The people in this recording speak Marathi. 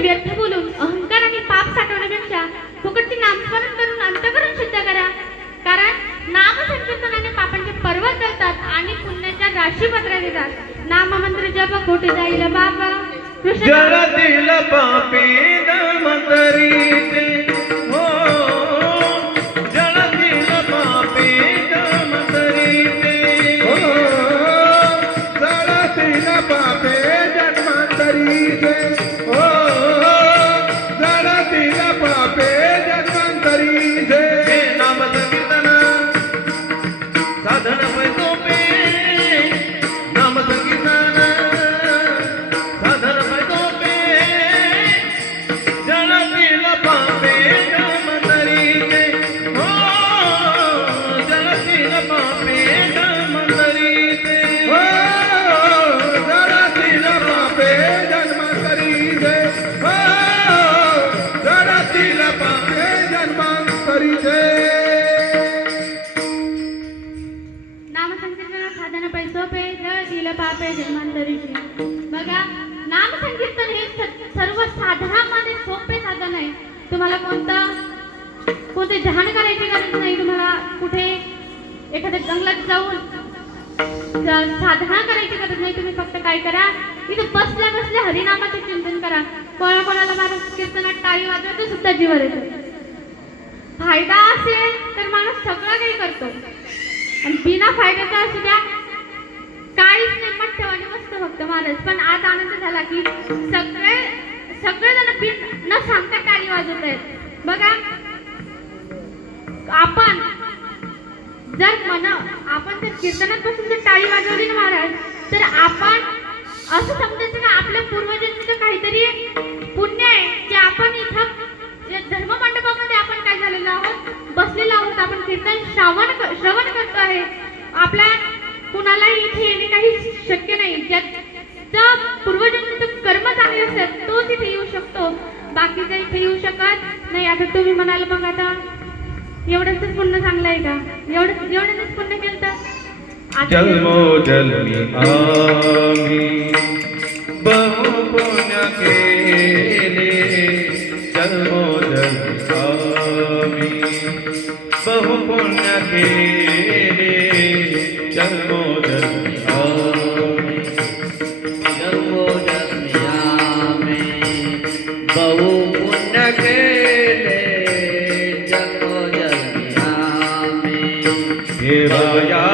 व्यर्थ बोलून अहंकार आणि पाप साठवण्यापेक्षा फुकटचे नामस्मरण करून अंतःकरण शुद्ध करा. कारण नामसंकीर्तनाने पापांचे पर्वत जळतात आणि पुण्याच्या राशीपत्रा देतात. नाममंत्र जप कोटी जाईल बाबा कृष्ण जळतील पापी दमतरीचे हो जळतील पापी दमतरीचे हो जळतील पापे जन्मांतरीचे हो जळतील पापे जन्मांतरीचे हे नाम संकीर्तन साधन पैसोपे नाम संकीर्तन साधन पैसोपे जळतील पापे दमतरीचे हो जळतील पापे दमतरीचे हो जळतील पापे जन्मांतरीचे हो जळतील पापे जन्मांतरीचे नामसंकीर्तन साधन पैसोपे जळतील पापे जन्मांतरीचे. बघा नामसंकीर्तन हे सर्व साधनामध्ये सोपे साधन आहे. तुम्हाला कोणते ध्यान करायची गरज नाही. तुम्हाला कुठे एखाद्या जंगलात जाऊन साधना करायची गरज नाही. तुम्ही फक्त काय करा इथे बसल्या बसल्या हरिनामाचे चिंतन करा. कोणाकोणाला माणूस कीर्तनात टाळी वाजवतो सुद्धा जीवर येतो. फायदा असेल तर माणूस सगळं काही करतो आणि बिना फायद्याचा असू द्या काहीच नाही मत ठेवाने मस्त फक्त महाराज. पण आज आनंद झाला की सगळेजण बिन न सांगता टाळी वाजवत आहेत. बघा आपण जर कीर्तनात बसून जर टाळी वाजवली ना महाराज तर आपण असं समजायचं ना आपल्या पूर्वजांचं काहीतरी पुण्य आहे की आपण इथं धर्म मंडपामध्ये आपण काय झालेलो आहोत बसलेलो आहोत. आपण कीर्तन श्रवण करतो आहे. आपल्या कुणालाही इथे येणे काही शक्य नाही. ज्याचं पूर्वजांचं कर्म चांगले असतात तोच इथे येऊ शकतो. बाकीचं इथे येऊ शकत नाही. आता तुम्ही म्हणाल मग आता एवढंच पुण्य चांगलं आहे का? एवढंच पुण्य केलं तर जन्मोजन्मी आम्ही बहु पुण्य केले जन्मोजन्मी आम्ही बहु पुण्य केले जन्मोजन्मी आम्ही जन्मोजन्मी आम्ही बहु पुण्य केले जन्मोजन्मी आम्ही देवाया